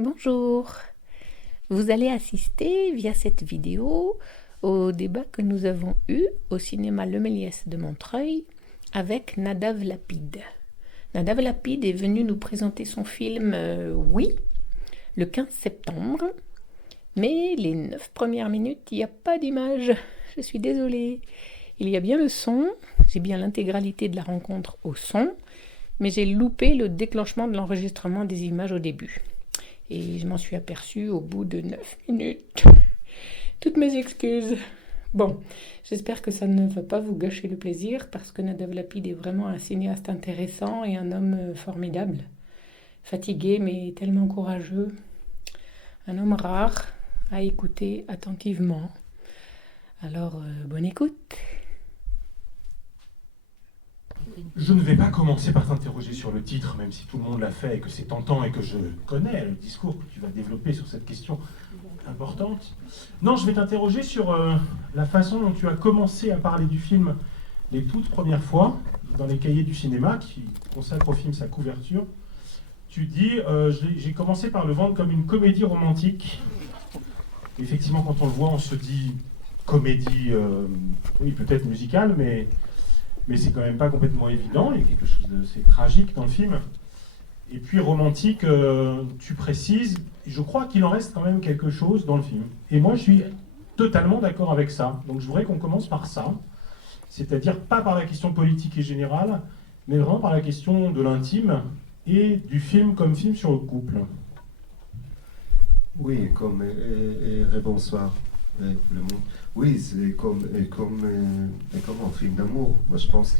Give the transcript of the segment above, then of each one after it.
Bonjour, vous allez assister via cette vidéo au débat que nous avons eu au cinéma Le Méliès de Montreuil avec Nadav Lapid. Nadav Lapid est venu nous présenter son film Oui, le 15 septembre, mais les 9 premières minutes, il n'y a pas d'image, je suis désolée. Il y a bien le son, j'ai bien l'intégralité de la rencontre au son, mais j'ai loupé le déclenchement de l'enregistrement des images au début. Et je m'en suis aperçue au bout de 9 minutes. Toutes mes excuses. Bon, j'espère que ça ne va pas vous gâcher le plaisir parce que Nadav Lapid est vraiment un cinéaste intéressant et un homme formidable. Fatigué mais tellement courageux. Un homme rare à écouter attentivement. Alors, bonne écoute. Je ne vais pas commencer par t'interroger sur le titre, même si tout le monde l'a fait et que c'est tentant et que je connais le discours que tu vas développer sur cette question importante. Non, je vais t'interroger sur la façon dont tu as commencé à parler du film les toutes premières fois, dans les cahiers du cinéma, qui consacrent au film sa couverture. Tu dis, j'ai commencé par le vendre comme une comédie romantique. Effectivement, quand on le voit, on se dit comédie, oui, peut-être musicale, mais c'est quand même pas complètement évident, il y a quelque chose d'assez tragique dans le film. Et puis romantique, tu précises, je crois qu'il en reste quand même quelque chose dans le film. Et moi je suis totalement d'accord avec ça. Donc je voudrais qu'on commence par ça, c'est-à-dire pas par la question politique et générale, mais vraiment par la question de l'intime et du film comme film sur le couple. Oui, bonsoir tout le monde. Oui, c'est comme un film d'amour. Moi, je pense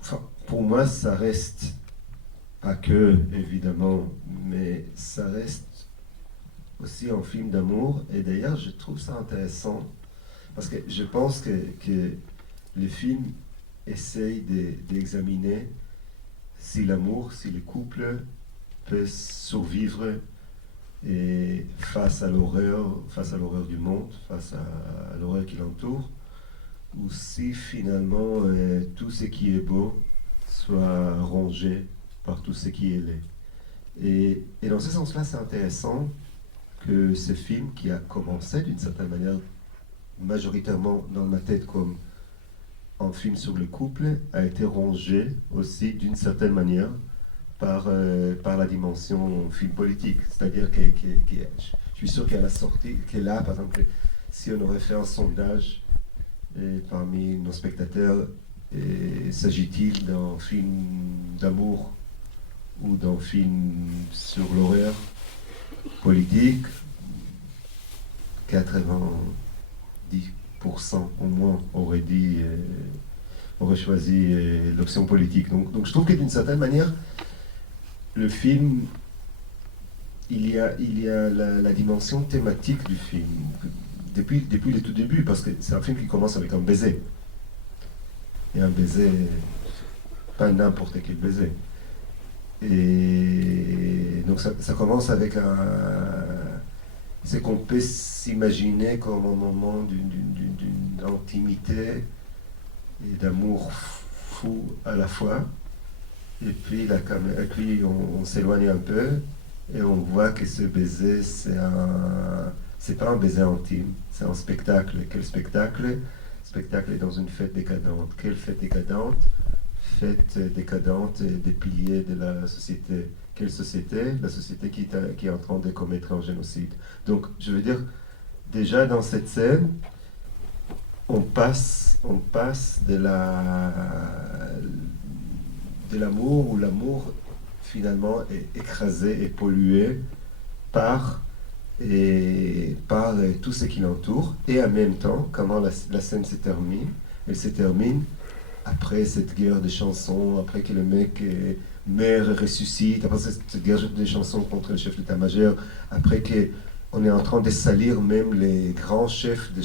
enfin, pour moi, ça reste, pas que, évidemment, mais ça reste aussi un film d'amour. Et d'ailleurs, je trouve ça intéressant, parce que je pense que le film essaye d'examiner si l'amour, si le couple peut survivre et face à l'horreur du monde, face à l'horreur qui l'entoure, ou si finalement tout ce qui est beau soit rongé par tout ce qui est laid. Et dans ce sens-là, c'est intéressant que ce film, qui a commencé d'une certaine manière, majoritairement dans ma tête comme un film sur le couple, a été rongé aussi d'une certaine manière par la dimension film politique. C'est-à-dire que je suis sûr qu'à la sortie, que là, par exemple, si on aurait fait un sondage parmi nos spectateurs, s'agit-il d'un film d'amour ou d'un film sur l'horreur politique, 90% au moins aurait choisi l'option politique. Donc je trouve que d'une certaine manière, le film, il y a la dimension thématique du film, depuis le tout début, parce que c'est un film qui commence avec un baiser. Et un baiser, pas n'importe quel baiser. Et donc ça commence avec c'est qu'on peut s'imaginer comme un moment d'une intimité et d'amour fou à la fois. Et puis on s'éloigne un peu et on voit que ce baiser, c'est pas un baiser intime, c'est un spectacle. Quel spectacle? Spectacle est dans une fête décadente. Quelle fête décadente? Fête décadente des piliers de la société. Quelle société? La société qui est en train de commettre un génocide. Donc, je veux dire, déjà dans cette scène, on passe de l'amour, où l'amour finalement est écrasé et pollué par tout ce qui l'entoure, et en même temps, comment la scène se termine. Elle se termine après cette guerre des chansons, après que le mec meurt et ressuscite, après cette guerre des chansons contre le chef d'état-major, après qu'on est en train de salir même les grands chefs des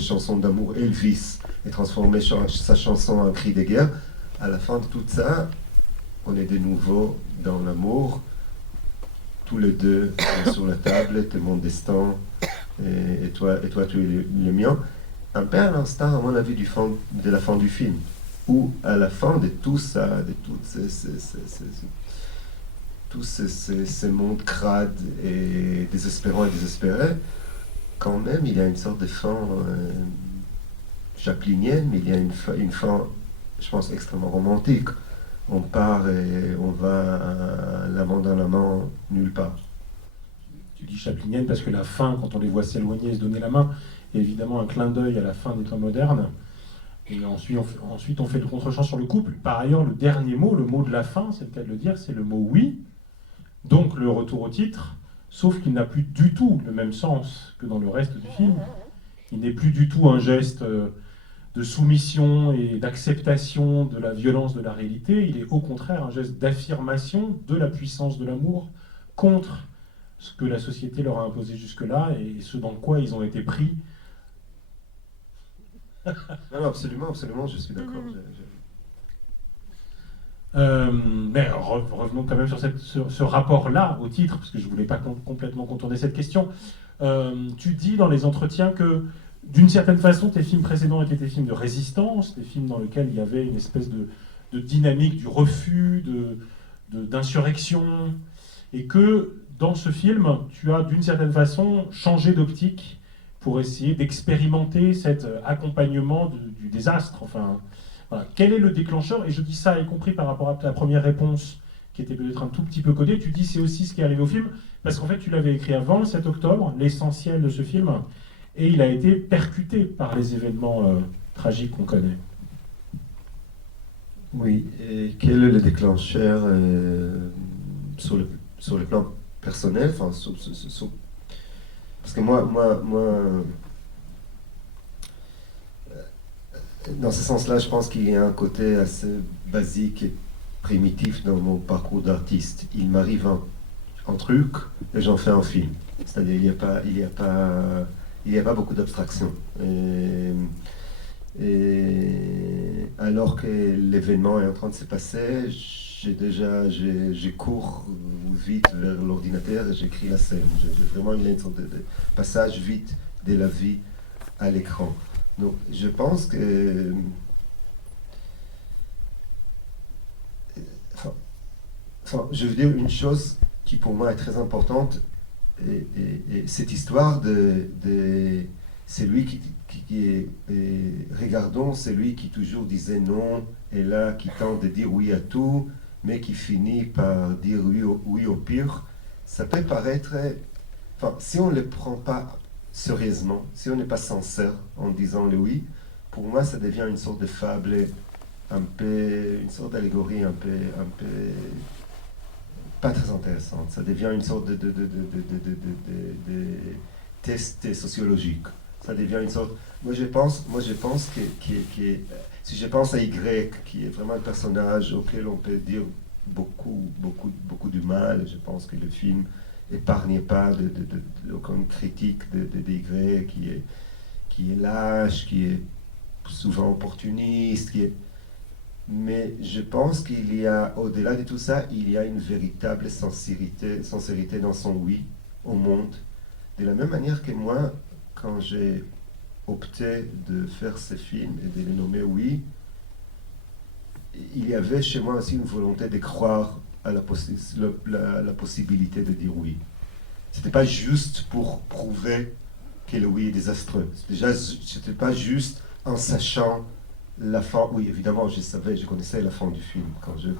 chansons d'amour, Elvis, et transformer sa chanson en cri de guerre. À la fin de tout ça, on est de nouveau dans l'amour, tous les deux sur la table, t'es mon destin, et toi tu es le mien. Un peu à l'instant, à mon avis, de la fin du film. où à la fin de tout ça, de tous ces mondes crades et désespérants et désespérés, quand même, il y a une sorte de fin chaplinienne, mais il y a une fin, je pense, extrêmement romantique. On part et on va la main dans la main nulle part. Tu dis chaplinienne parce que la fin, quand on les voit s'éloigner et se donner la main, est évidemment un clin d'œil à la fin des temps modernes. Et ensuite, on fait le contre-champ sur le couple. Par ailleurs, le dernier mot, le mot de la fin, c'est le cas de le dire, c'est le mot oui. Donc le retour au titre, sauf qu'il n'a plus du tout le même sens que dans le reste du film. Il n'est plus du tout un geste de soumission et d'acceptation de la violence de la réalité. Il est au contraire un geste d'affirmation de la puissance de l'amour contre ce que la société leur a imposé jusque-là et ce dans quoi ils ont été pris. Non, absolument, je suis d'accord. Mais revenons quand même sur ce rapport-là au titre, parce que je ne voulais pas complètement contourner cette question. Tu dis dans les entretiens que, d'une certaine façon, tes films précédents étaient des films de résistance, des films dans lesquels il y avait une espèce de dynamique du refus, d'insurrection, et que dans ce film, tu as d'une certaine façon changé d'optique pour essayer d'expérimenter cet accompagnement du désastre. Enfin, voilà. Quel est le déclencheur? Et je dis ça, y compris par rapport à ta première réponse, qui était peut-être un tout petit peu codée. Tu dis c'est aussi ce qui est arrivé au film, parce qu'en fait, tu l'avais écrit avant le 7 octobre, l'essentiel de ce film, et il a été percuté par les événements tragiques qu'on connaît. Oui, et quel est le déclencheur sur le plan personnel, enfin, parce que moi, dans ce sens-là, je pense qu'il y a un côté assez basique et primitif dans mon parcours d'artiste. Il m'arrive un truc et j'en fais un film. C'est-à-dire il y a pas beaucoup d'abstraction. Et alors que l'événement est en train de se passer, je cours vite vers l'ordinateur et j'écris la scène. Vraiment, il y a une sorte de passage vite de la vie à l'écran. Donc, je pense que... je veux dire une chose qui pour moi est très importante, et cette histoire de celui qui est... regardons celui qui toujours disait non, et là qui tente de dire oui à tout, mais qui finit par dire oui au pire, ça peut paraître... Enfin, si on ne le prend pas sérieusement, si on n'est pas sincère en disant le oui, pour moi ça devient une sorte de fable, une sorte d'allégorie un peu pas très intéressante. Ça devient une sorte de test sociologique. Ça devient une sorte... Moi je pense que si je pense à Y, qui est vraiment un personnage auquel on peut dire beaucoup du mal, je pense que le film épargne pas d'aucune critique de Y, qui est lâche, qui est souvent opportuniste, mais je pense qu'il y a, au-delà de tout ça, il y a une véritable sincérité dans son oui au monde. De la même manière que moi, quand j'ai opté de faire ce film et de le nommer Oui, il y avait chez moi aussi une volonté de croire à la possibilité de dire oui. C'était pas juste pour prouver que le oui est désastreux. C'était pas juste en sachant la fin. Oui, évidemment, je connaissais la fin du film quand je l'ai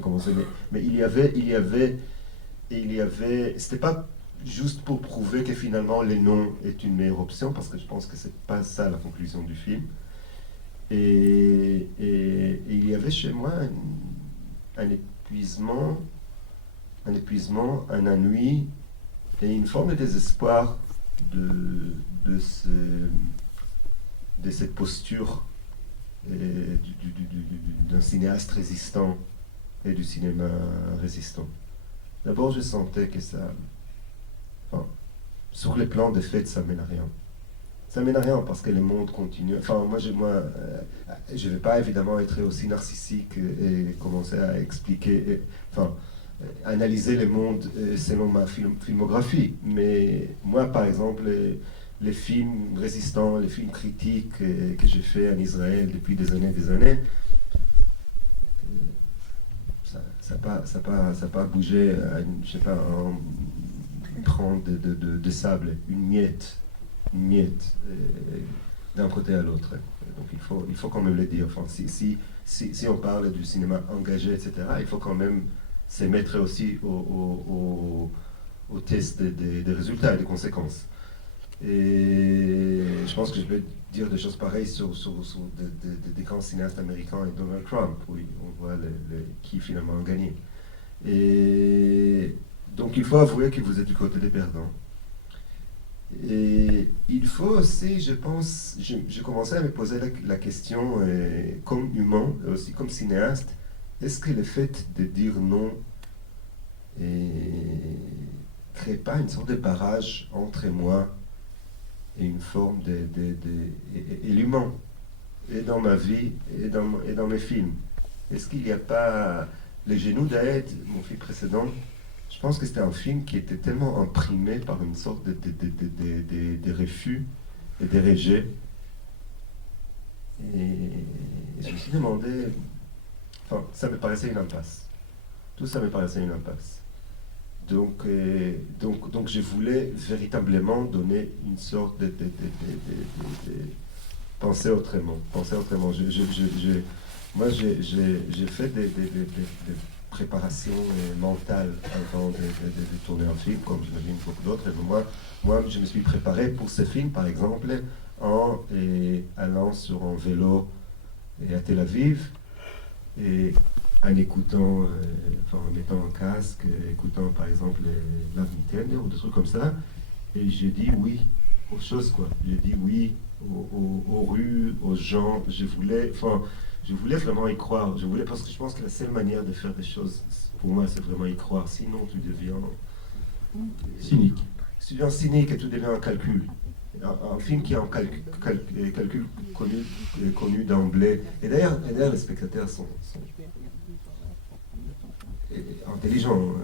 commencé, mais il y avait, c'était pas juste pour prouver que finalement le non est une meilleure option, parce que je pense que c'est pas ça la conclusion du film. Et il y avait chez moi un épuisement, un ennui et une forme de désespoir de cette posture d'un cinéaste résistant et du cinéma résistant. D'abord, je sentais que ça... Enfin, sur les plans de fait, ça mène à rien. Ça mène à rien parce que le monde continue. Enfin, moi, je ne vais pas évidemment être aussi narcissique et commencer à expliquer, analyser le monde selon ma filmographie. Mais moi, par exemple, les films résistants, les films critiques que j'ai fait en Israël depuis des années, ça n'a pas bougé à je sais pas, un grain de sable, une miette d'un côté à l'autre. Donc il faut quand même le dire. Enfin, si on parle du cinéma engagé, etc., il faut quand même se mettre aussi au test des résultats et des conséquences. Et je pense que je vais dire des choses pareilles sur des grands cinéastes américains et Donald Trump, où on voit qui finalement a gagné. Et donc il faut avouer que vous êtes du côté des perdants. Et il faut aussi, je pense, j'ai commencé à me poser la question, comme humain, et aussi comme cinéaste, est-ce que le fait de dire non ne crée pas une sorte de barrage entre moi et une forme et l'humain, et dans ma vie, et dans mes films? Est-ce qu'il n'y a pas Les Genoux d'Aed, mon film précédent? Je pense que c'était un film qui était tellement imprimé par une sorte de refus et de rejet. Et je me suis demandé, enfin, ça me paraissait une impasse. Tout ça me paraissait une impasse. Donc je voulais véritablement donner une sorte de penser autrement. Moi, j'ai fait des préparation mentale avant de tourner un film, comme j'imagine beaucoup d'autres. Moi, je me suis préparé pour ce film, par exemple, en allant sur un vélo à Tel Aviv, et en écoutant, en mettant un casque, écoutant par exemple Love Me Tender ou des trucs comme ça, et j'ai dit oui aux choses, quoi. J'ai dit oui aux rues, aux gens. Je voulais vraiment y croire. Parce que je pense que la seule manière de faire des choses, pour moi, c'est vraiment y croire. Sinon, tu deviens cynique. Tu deviens cynique et tu deviens un calcul. Un film qui est un calcul connu d'emblée. Et d'ailleurs, les spectateurs sont intelligents.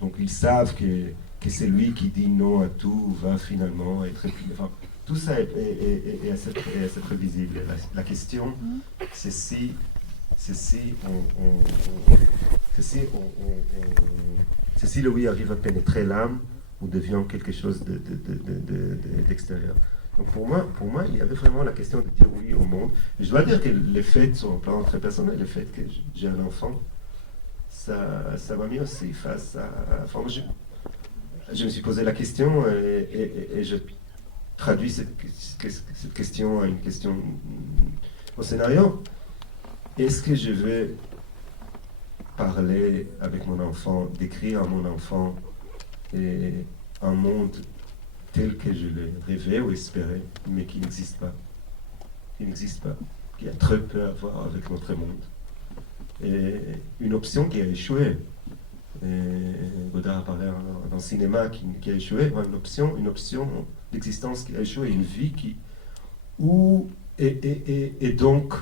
Donc ils savent que c'est lui qui dit non à tout va finalement être... Enfin, tout ça est assez prévisible. La question, c'est si le oui arrive à pénétrer l'âme ou devient quelque chose d'extérieur. Donc pour moi, il y avait vraiment la question de dire oui au monde. Et je dois dire que les faits, sur un plan très personnel, le fait que j'ai un enfant, ça m'a mis aussi face à... Enfin, je me suis posé la question et je traduis cette question à une question au scénario. Est-ce que je vais parler avec mon enfant, décrire à mon enfant un monde tel que je l'ai rêvé ou espéré, mais qui n'existe pas, qui a très peu à voir avec notre monde, et une option qui a échoué. Godard a parlé d'un cinéma qui a échoué, une option d'existence qui a échoué, une vie et donc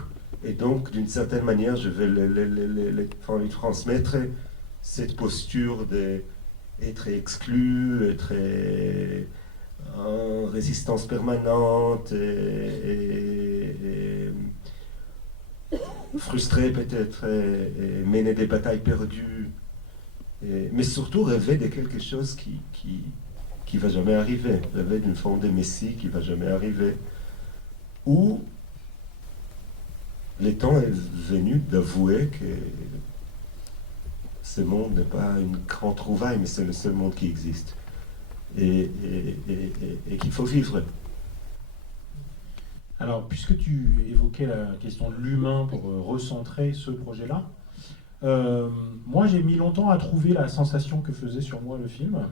d'une certaine manière je vais lui transmettre cette posture d'être exclu, être en résistance permanente et frustré peut-être, et mener des batailles perdues. Mais surtout rêver de quelque chose qui va jamais arriver, rêver d'une forme de Messie qui va jamais arriver, où le temps est venu d'avouer que ce monde n'est pas une grande trouvaille, mais c'est le seul monde qui existe, et qu'il faut vivre. Alors, puisque tu évoquais la question de l'humain pour recentrer ce projet-là, moi j'ai mis longtemps à trouver la sensation que faisait sur moi le film,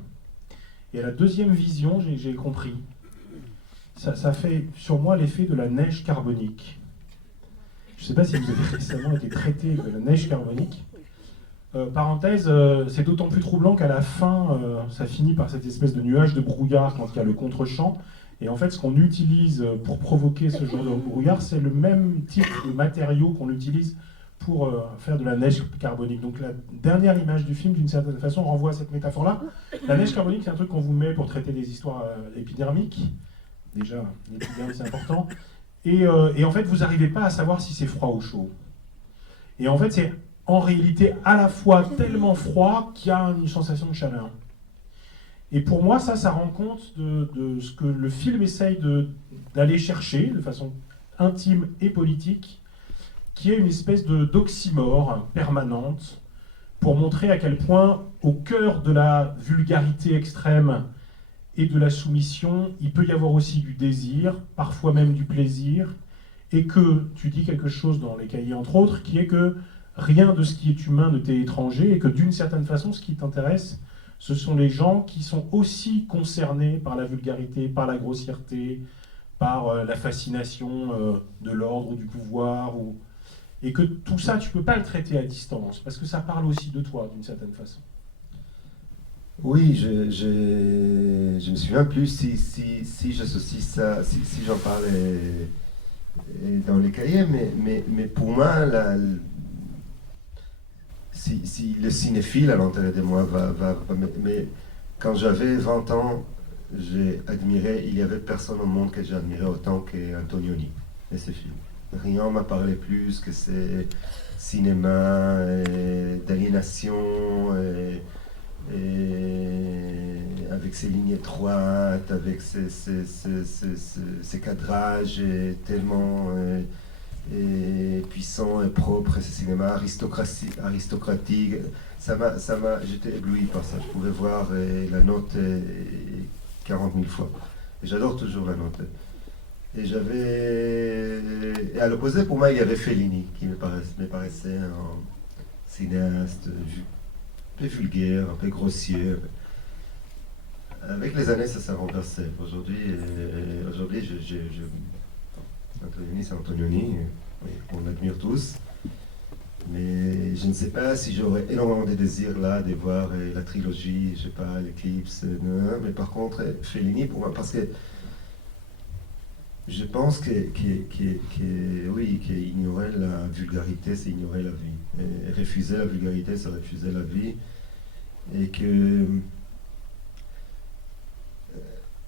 et à la deuxième vision j'ai compris. Ça fait sur moi l'effet de la neige carbonique. Je ne sais pas si vous avez récemment été traité de la neige carbonique. Parenthèse, c'est d'autant plus troublant qu'à la fin, ça finit par cette espèce de nuage de brouillard quand il y a le contre-champ. Et en fait, ce qu'on utilise pour provoquer ce genre de brouillard, c'est le même type de matériau qu'on utilise pour faire de la neige carbonique. Donc la dernière image du film, d'une certaine façon, renvoie à cette métaphore-là. La neige carbonique, c'est un truc qu'on vous met pour traiter des histoires épidermiques. Déjà, l'épiderme, c'est important. Et en fait, vous n'arrivez pas à savoir si c'est froid ou chaud. Et en fait, c'est en réalité à la fois tellement froid qu'il y a une sensation de chaleur. Et pour moi, ça rend compte de ce que le film essaye d'aller chercher de façon intime et politique, qui est une espèce d'oxymore permanente pour montrer à quel point, au cœur de la vulgarité extrême et de la soumission, il peut y avoir aussi du désir, parfois même du plaisir, et que tu dis quelque chose dans les cahiers, entre autres, qui est que rien de ce qui est humain ne t'est étranger, et que d'une certaine façon, ce qui t'intéresse, ce sont les gens qui sont aussi concernés par la vulgarité, par la grossièreté, par la fascination de l'ordre ou du pouvoir, et que tout ça, tu ne peux pas le traiter à distance, parce que ça parle aussi de toi, d'une certaine façon. Oui, je me souviens plus si j'associe ça, si j'en parle dans les cahiers, mais pour moi, si le cinéphile à l'intérieur de moi mais quand j'avais 20 ans, j'ai admiré, il y avait personne au monde que j'ai admiré autant qu'Antonioni et ses films. Rien m'a parlé plus que ces cinéma d'aliénation avec ses lignes étroites, avec ses cadrages tellement puissants et propres, ce cinéma aristocratique. J'étais ébloui par ça. Je pouvais voir la note 40 000 fois. Et j'adore toujours la note. Et à l'opposé, pour moi, il y avait Fellini, qui me paraissait un cinéaste un peu vulgaire, un peu grossier. Avec les années, ça s'est renversé. Aujourd'hui, Antonioni, c'est Antonioni, on l'admire tous. Mais je ne sais pas si j'aurais énormément de désirs là de voir la trilogie, je sais pas, l'Eclipse, mais par contre, Fellini, pour moi, parce que je pense qu'ignorer la vulgarité, c'est ignorer la vie. Et refuser la vulgarité, c'est refuser la vie. Et que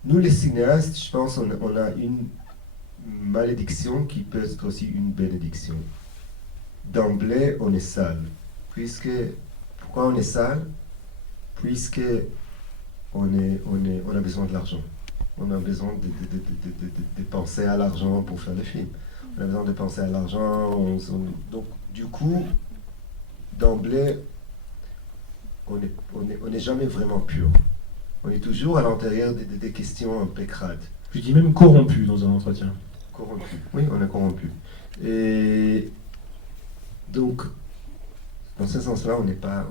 nous, les cinéastes, je pense, on a une malédiction qui peut être aussi une bénédiction. D'emblée, on est sale. Pourquoi on est sale? Puisque on a besoin de l'argent. On a besoin de penser à l'argent pour faire des films. On a besoin de penser à l'argent. Donc, du coup, d'emblée, on n'est jamais vraiment pur. On est toujours à l'intérieur des questions un peu crades. Je dis même corrompu dans un entretien. Corrompu. Oui, on est corrompu. Et donc, dans ce sens-là, on n'est pas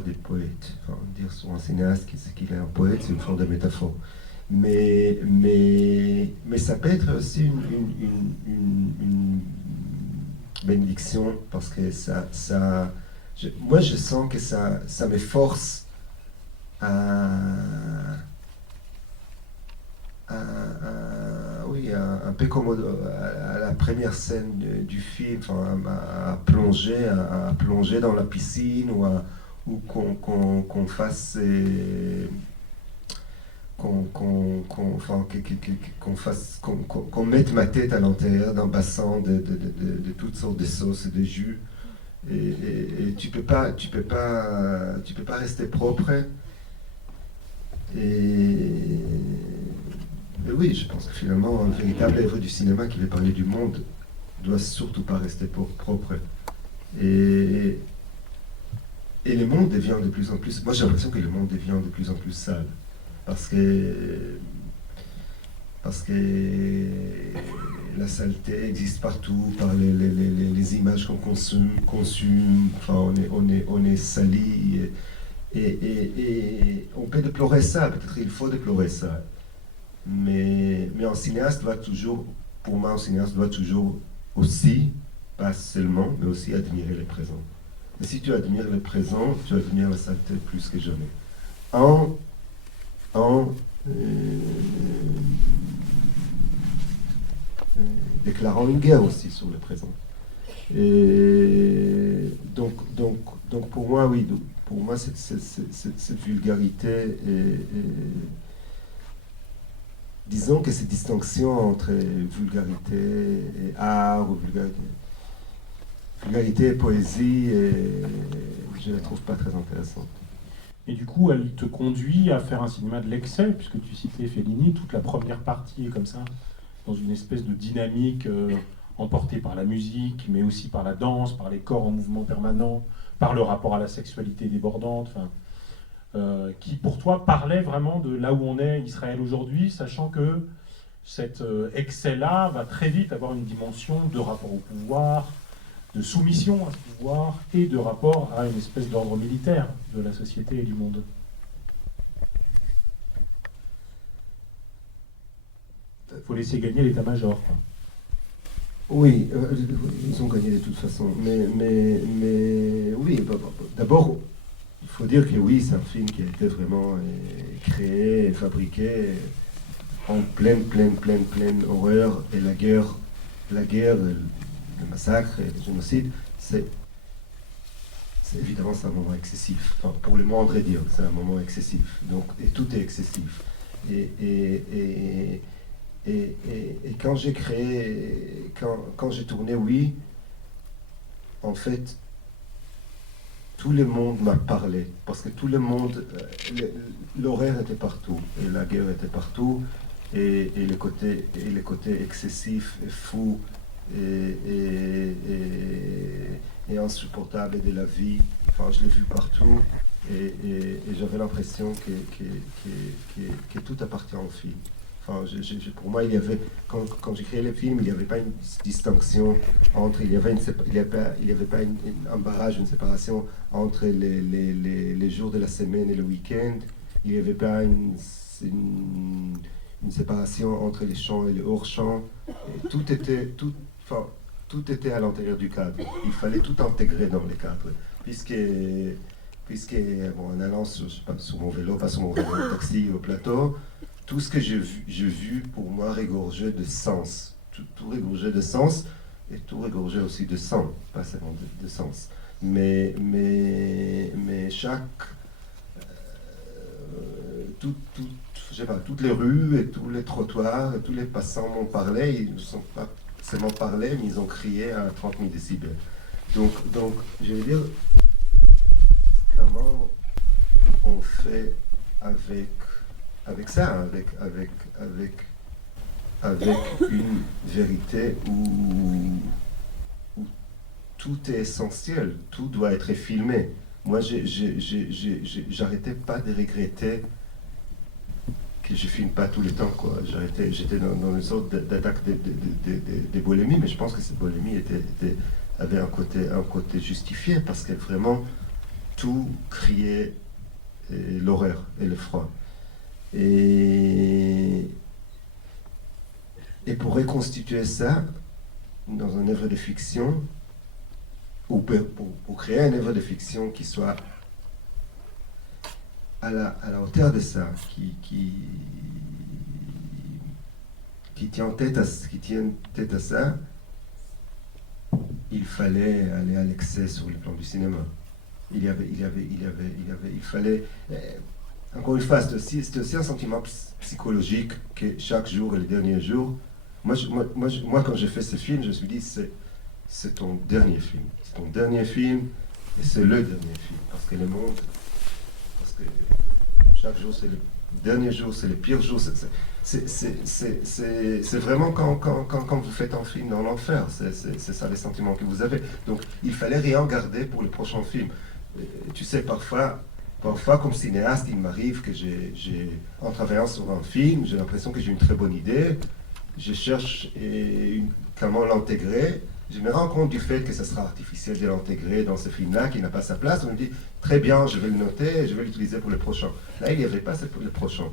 des poètes. Enfin, dire sur un cinéaste qu'il est un poète, c'est une forme de métaphore. Mais ça peut être aussi une bénédiction parce que moi je sens que ça me force un peu comme à la première scène du film, à plonger dans la piscine ou qu'on fasse qu'on mette ma tête à l'intérieur d'un bassin de toutes sortes de sauces et de jus et tu peux pas rester propre et oui, je pense que finalement un véritable œuvre du cinéma qui veut parler du monde doit surtout pas rester propre et le monde devient de plus en plus, moi j'ai l'impression que le monde devient de plus en plus sale parce que la saleté existe partout par les images qu'on consomme, enfin on est sali et on peut déplorer ça, peut-être il faut déplorer ça, mais un cinéaste doit toujours, pour moi un cinéaste doit toujours aussi, pas seulement, mais aussi admirer le présent. Et si tu admires le présent, tu admires la saleté plus que jamais. En déclarant une guerre aussi sur le présent. Et donc pour moi, oui, pour moi cette vulgarité disons que cette distinction entre vulgarité et art ou vulgarité vulgarité et poésie, et je ne la trouve pas très intéressante. Et du coup, elle te conduit à faire un cinéma de l'excès, puisque tu citais Fellini, toute la première partie est comme ça, dans une espèce de dynamique emportée par la musique, mais aussi par la danse, par les corps en mouvement permanent, par le rapport à la sexualité débordante, qui pour toi parlait vraiment de là où on est, Israël aujourd'hui, sachant que cet excès-là va très vite avoir une dimension de rapport au pouvoir, de soumission à ce pouvoir et de rapport à une espèce d'ordre militaire de la société et du monde. Il faut laisser gagner l'état-major. Oui, ils ont gagné de toute façon. Mais oui, d'abord, il faut dire que oui, c'est un film qui a été vraiment créé et fabriqué en pleine horreur. Et la guerre, le massacre et le génocide, c'est évidemment c'est un moment excessif. Enfin, pour le moindre dire, c'est un moment excessif. Donc, et tout est excessif. Et quand j'ai créé, quand j'ai tourné, oui, en fait, tout le monde m'a parlé, parce que tout le monde, l'horreur était partout, et la guerre était partout, et les côtés excessifs et fous et insupportables de la vie, enfin, je l'ai vu partout, et j'avais l'impression que tout appartient au film. Enfin, pour moi, il y avait, quand j'ai créé le film, il n'y avait pas une distinction entre, il n'y avait pas un barrage, une séparation entre les jours de la semaine et le week-end. Il n'y avait pas une séparation entre les champs et les hors-champs. Tout était à l'intérieur du cadre. Il fallait tout intégrer dans les cadres. Puisque bon, en allant sur mon vélo, pas sur mon vélo, au taxi, au plateau, tout ce que j'ai vu, pour moi, regorgeait de sens. Tout regorgeait de sens, et tout regorgeait aussi de sang, pas seulement de sens. Mais chaque... je sais pas, toutes les rues et tous les trottoirs, et tous les passants m'ont parlé, ils ne sont pas seulement parlé, mais ils ont crié à 30 000 décibels. Donc je veux dire, comment on fait avec ça, avec une vérité où tout est essentiel, tout doit être filmé. Moi, j'arrêtais pas de regretter que je filme pas tout le temps, quoi. J'étais dans une sorte d'attaque de bolémie, mais je pense que cette bolémie avait un côté justifié, parce que vraiment tout criait l'horreur et le froid. Et pour reconstituer ça dans une œuvre de fiction, ou pour créer une œuvre de fiction qui soit à la hauteur de ça, qui tient tête à ça, il fallait aller à l'excès sur le plan du cinéma. Il fallait... Encore une fois, c'est aussi un sentiment psychologique que chaque jour et les derniers jours. Moi, quand j'ai fait ce film, je me suis dit, c'est ton dernier film. C'est ton dernier film, et c'est le dernier film. Parce que le monde... Parce que chaque jour, c'est le dernier jour, c'est le pire jour. C'est vraiment quand vous faites un film dans l'enfer. C'est ça les sentiments que vous avez. Donc, il fallait rien garder pour le prochain film. Tu sais, parfois, comme cinéaste, il m'arrive que en travaillant sur un film, j'ai l'impression que j'ai une très bonne idée. Je cherche comment l'intégrer. Je me rends compte du fait que ce sera artificiel de l'intégrer dans ce film-là, qui n'a pas sa place. On me dit, très bien, je vais le noter, je vais l'utiliser pour le prochain. Là, il n'y avait pas ça pour le prochain.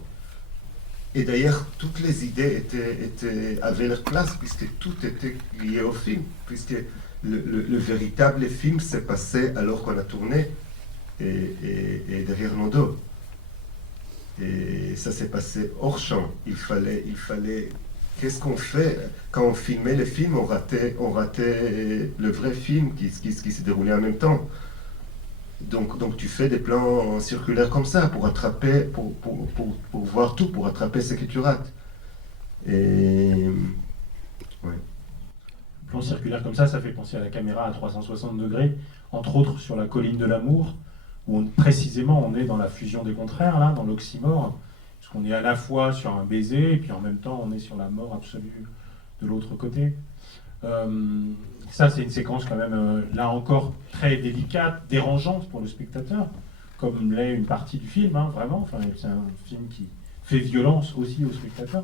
Et d'ailleurs, toutes les idées avaient leur place, puisque tout était lié au film, puisque le véritable film s'est passé alors qu'on a tourné, et derrière nos dos. Et ça s'est passé hors champ. Il fallait qu'est-ce qu'on fait? Quand on filmait les films, on ratait le vrai film qui se déroulait en même temps. Donc tu fais des plans circulaires comme ça pour attraper, pour voir tout, pour attraper ce que tu rates. Et ouais. Plan circulaire comme ça fait penser à la caméra à 360 degrés, entre autres sur la colline de l'amour, où précisément on est dans la fusion des contraires, là, dans l'oxymore, puisqu'on est à la fois sur un baiser, et puis en même temps on est sur la mort absolue de l'autre côté. Ça, c'est une séquence quand même, là encore, très délicate, dérangeante pour le spectateur, comme l'est une partie du film, hein, vraiment. Enfin, c'est un film qui fait violence aussi au spectateur.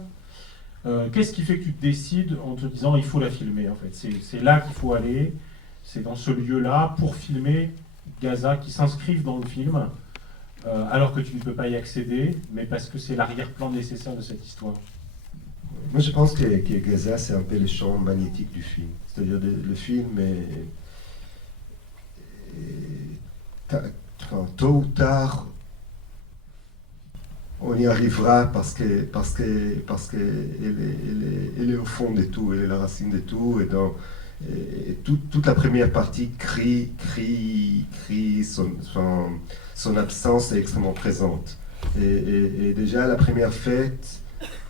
Qu'est-ce qui fait que tu te décides en te disant il faut la filmer, en fait? C'est là qu'il faut aller, c'est dans ce lieu-là pour filmer Gaza, qui s'inscrivent dans le film, alors que tu ne peux pas y accéder, mais parce que c'est l'arrière-plan nécessaire de cette histoire. Moi, je pense que Gaza, c'est un peu le champ magnétique du film. C'est-à-dire, le film tôt ou tard, on y arrivera parce que elle est au fond de tout, elle est la racine de tout, et toute la première partie crie son absence est extrêmement présente. Et déjà, la première fête,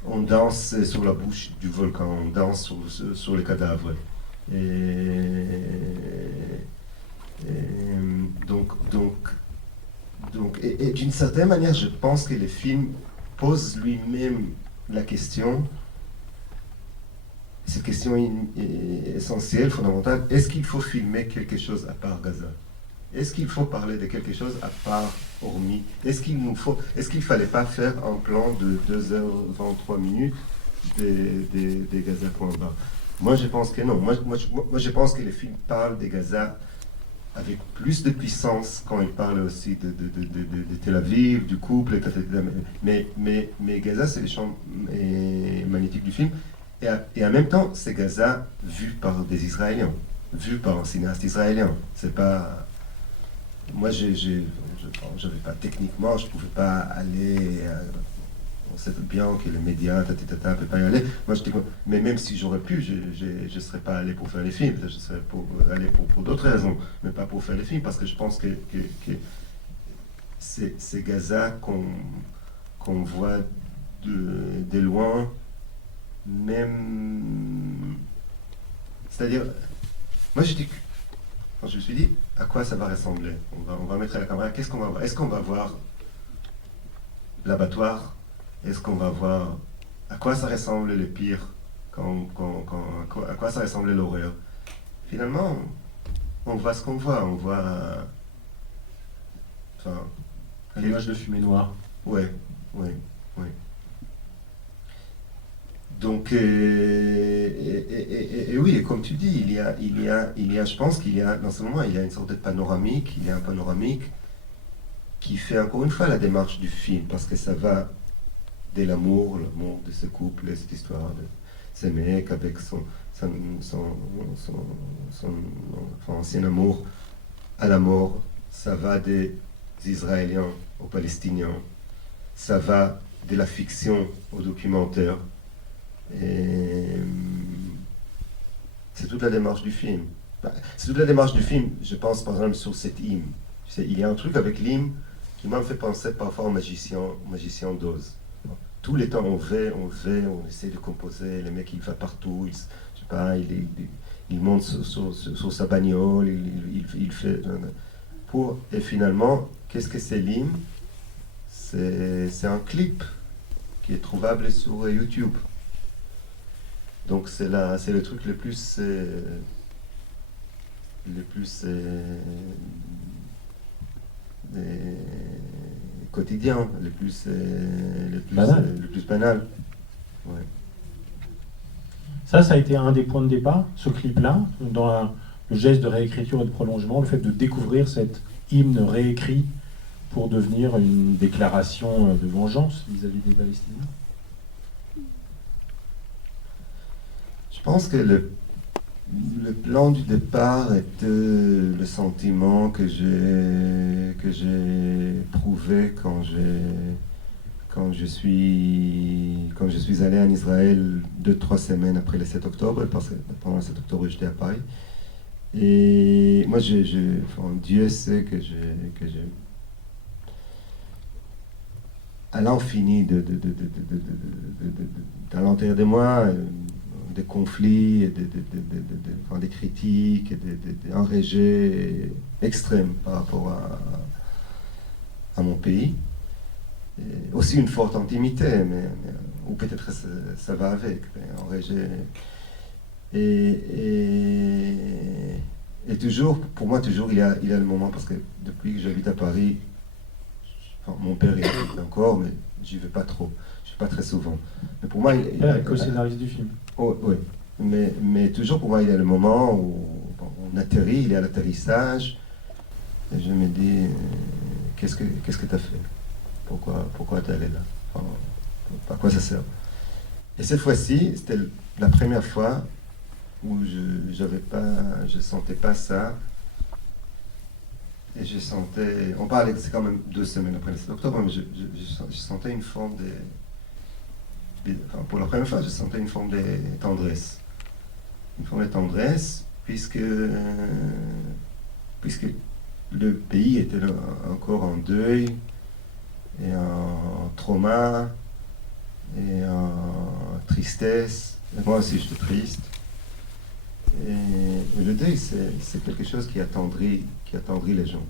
on danse sur la bouche du volcan, on danse sur les cadavres. Et d'une certaine manière, je pense que le film pose lui-même la question, cette question essentielle, fondamentale: est-ce qu'il faut filmer quelque chose à part Gaza? Est-ce qu'il faut parler de quelque chose à part, hormis? Est-ce qu'il fallait pas faire un plan de 2h23 des Gaza.bas? Moi, je pense que non. Moi, je pense que le film parle de Gaza avec plus de puissance quand il parle aussi de Tel Aviv, du couple, mais Gaza, c'est le champ magnétique du film. Et en même temps, c'est Gaza vu par des Israéliens, vu par un cinéaste israélien. C'est pas... Moi, j'avais pas, techniquement, je pouvais pas aller... on sait bien que les médias, ne peuvent pas y aller. Moi, mais même si j'aurais pu, je ne serais pas allé pour faire les films. Je serais allé pour d'autres raisons, mais pas pour faire les films, parce que je pense que c'est Gaza qu'on voit de loin, même... C'est-à-dire, moi, quand je me suis dit, à quoi ça va ressembler? On va mettre à la caméra, qu'est-ce qu'on va voir? Est-ce qu'on va voir l'abattoir? Est-ce qu'on va voir à quoi ça ressemble le pire, à quoi ça ressemble l'horreur? Finalement, on voit ce qu'on voit. On voit... Enfin, un nuage de fumée noire. Ouais. Donc, et oui, et comme tu dis, il y a, je pense qu'il y a, dans ce moment, il y a une sorte de panoramique, il y a un panoramique qui fait encore une fois la démarche du film, parce que ça va de l'amour de ce couple, cette histoire de ce mec avec son ancien amour à la mort. Ça va des Israéliens aux Palestiniens, ça va de la fiction au documentaire. Et c'est toute la démarche du film. C'est toute la démarche du film, je pense par exemple sur cet hymne. Il y a un truc avec l'hymne qui m'a fait penser parfois au magicien d'Oz. Tous les temps on essaie de composer, le mec il va partout, il monte sur sa bagnole, il fait... Et finalement, qu'est-ce que c'est l'hymne? C'est un clip qui est trouvable sur YouTube. Donc c'est le truc le plus quotidien, le plus banal. Ouais. Ça a été un des points de départ, ce clip-là, dans le geste de réécriture et de prolongement, le fait de découvrir cet hymne réécrit pour devenir une déclaration de vengeance vis-à-vis des Palestiniens. Je pense que le plan du départ était le sentiment que j'ai prouvé quand je suis allé en Israël 2-3 semaines après le 7 octobre, parce que pendant le 7 octobre j'étais à Paris. Et moi, Dieu sait que j'ai à l'infini, à l'intérieur de moi, des conflits, et enfin, des critiques, et un rejet extrême par rapport à mon pays. Et aussi une forte intimité, ou peut-être ça va avec, un rejet. Et toujours, pour moi, toujours, il y a le moment, parce que depuis que j'habite à Paris, enfin, mon père est encore, mais j'y vais pas trop, je suis pas très souvent. Mais pour moi, il est co-scénariste du film. Oh, oui, mais toujours pour moi, il y a le moment où bon, on atterrit, il y a l'atterrissage, et je me dis, qu'est-ce que tu as fait? Pourquoi tu es allé là? Enfin, à quoi ça sert? Et cette fois-ci, c'était la première fois où je sentais pas ça. Et je sentais, on parlait, c'est quand même 2 semaines après le 7 octobre, mais je sentais une forme enfin, pour la première fois, je sentais une forme de tendresse. Une forme de tendresse, puisque le pays était encore en deuil, et en trauma, et en tristesse. Et moi aussi, j'étais triste. Et le deuil, c'est quelque chose qui attendrit les gens.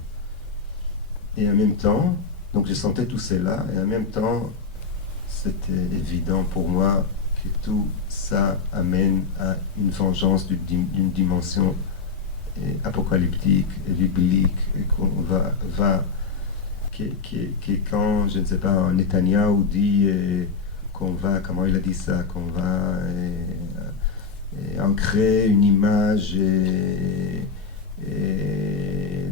Et en même temps, donc je sentais tout cela, et en même temps, c'était évident pour moi que tout ça amène à une vengeance d'une dimension apocalyptique et biblique, et qu'on qui quand, je ne sais pas, un Netanyahou dit qu'on va, comment il a dit ça, qu'on va ancrer une image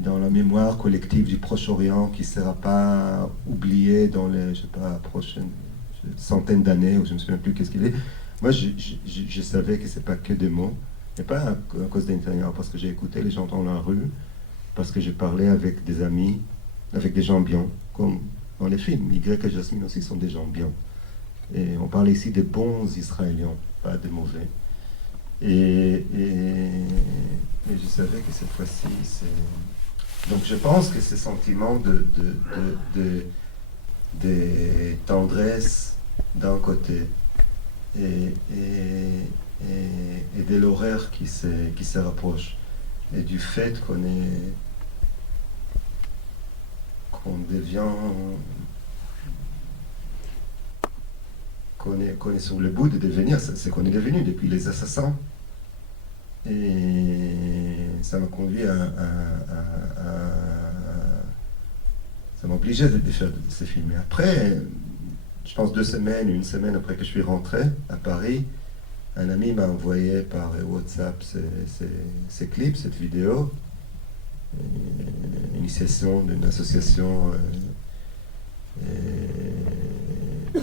dans la mémoire collective du Proche-Orient qui ne sera pas oubliée dans les, je sais pas, prochaines centaines d'années, ou je ne me souviens plus qu'est-ce qu'il est. Moi, je savais que ce n'est pas que des mots, et pas à cause des Netanyahou, parce que j'ai écouté les gens dans la rue, parce que j'ai parlé avec des amis, avec des gens bien, comme dans les films. Y et Jasmine aussi sont des gens bien. Et on parle ici des bons Israéliens, pas des mauvais. Et je savais que cette fois-ci, c'est... Donc je pense que ce sentiment de tendresse d'un côté et de l'horreur qui se rapproche, et du fait qu'on devient, qu'on est sur le bout de devenir, c'est qu'on est devenu depuis les assassins. Et ça m'a conduit ça m'a obligé de faire ces films. Et après, je pense une semaine après que je suis rentré à Paris, un ami m'a envoyé par WhatsApp ces clips, cette vidéo, initiation d'une association. Il y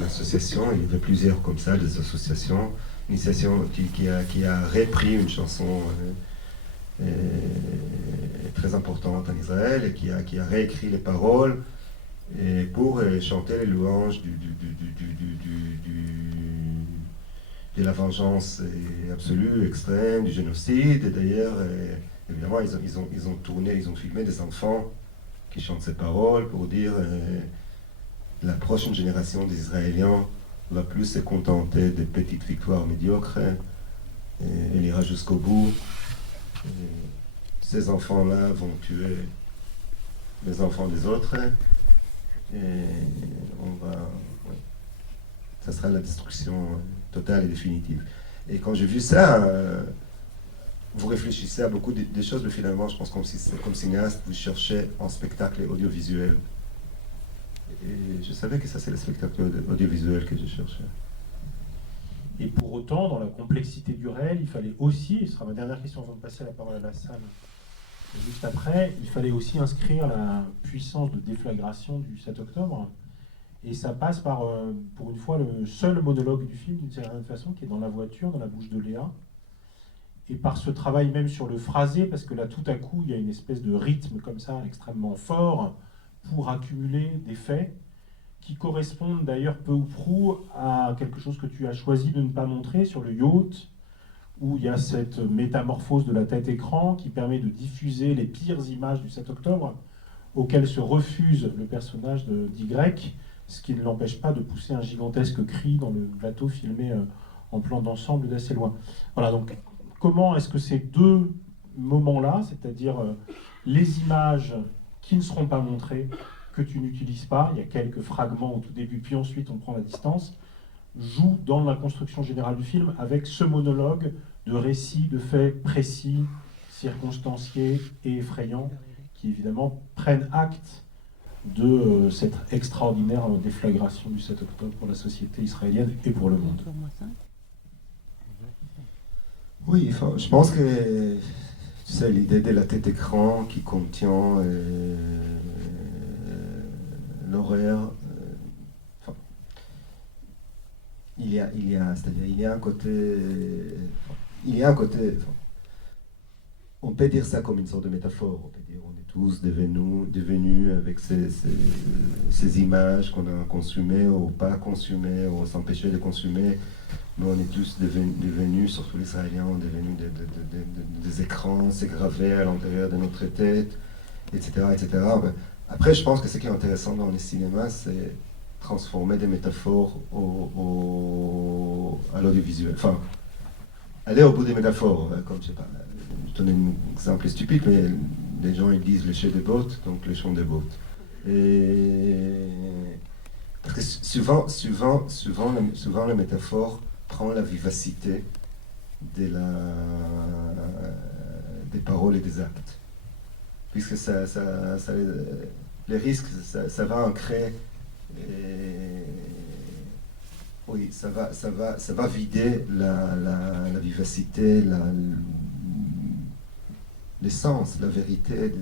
avait plusieurs comme ça, des associations, initiation qui a repris une chanson très importante en Israël, et qui a réécrit les paroles et pour chanter les louanges de la vengeance absolue, extrême, du génocide. Et d'ailleurs, évidemment, ils ont filmé des enfants qui chantent ces paroles pour dire la prochaine génération d'Israéliens va plus se contenter des petites victoires médiocres, elle ira jusqu'au bout. Et ces enfants-là vont tuer les enfants des autres, et ça sera la destruction totale et définitive. Et quand j'ai vu ça, vous réfléchissez à beaucoup de choses, mais finalement, je pense comme cinéaste, vous cherchez un spectacle audiovisuel. Et je savais que ça, c'est le spectacle audiovisuel que je cherchais. Et pour autant, dans la complexité du réel, il fallait aussi, et ce sera ma dernière question avant de passer la parole à la salle, juste après, il fallait aussi inscrire la puissance de déflagration du 7 octobre. Et ça passe par, pour une fois, le seul monologue du film, d'une certaine façon, qui est dans la voiture, dans la bouche de Léa. Et par ce travail même sur le phrasé, parce que là, tout à coup, il y a une espèce de rythme comme ça, extrêmement fort, pour accumuler des faits qui correspondent d'ailleurs peu ou prou à quelque chose que tu as choisi de ne pas montrer sur le yacht, où il y a cette métamorphose de la tête écran qui permet de diffuser les pires images du 7 octobre, auxquelles se refuse le personnage d'Y, ce qui ne l'empêche pas de pousser un gigantesque cri dans le bateau filmé en plan d'ensemble d'assez loin. Voilà, donc comment est-ce que ces deux moments-là, c'est-à-dire les images qui ne seront pas montrées, que tu n'utilises pas, il y a quelques fragments au tout début, puis ensuite on prend la distance, jouent dans la construction générale du film avec ce monologue de récits, de faits précis, circonstanciés et effrayants, qui évidemment prennent acte de cette extraordinaire déflagration du 7 octobre pour la société israélienne et pour le monde. Oui, enfin, je pense que c'est l'idée de la tête écran qui contient l'horreur. Enfin, c'est-à-dire, il y a un côté, enfin, on peut dire ça comme une sorte de métaphore. On peut dire, on est tous devenus avec ces images qu'on a consommées ou pas consommées, ou s'empêcher de consommer. Nous, on est tous devenus, surtout les Israéliens, devenus des écrans, c'est gravé à l'intérieur de notre tête, etc., etc. Après, je pense que ce qui est intéressant dans le cinéma, c'est transformer des métaphores à l'audiovisuel. Enfin, aller au bout des métaphores, comme je sais pas. Je donne un exemple stupide, mais les gens ils disent le chai des bottes, donc le chant des bottes. Et parce que souvent la métaphore prend la vivacité des paroles et des actes. Puisque les risques, ça va ancrer. Oui, ça va vider la vivacité, l'essence, la vérité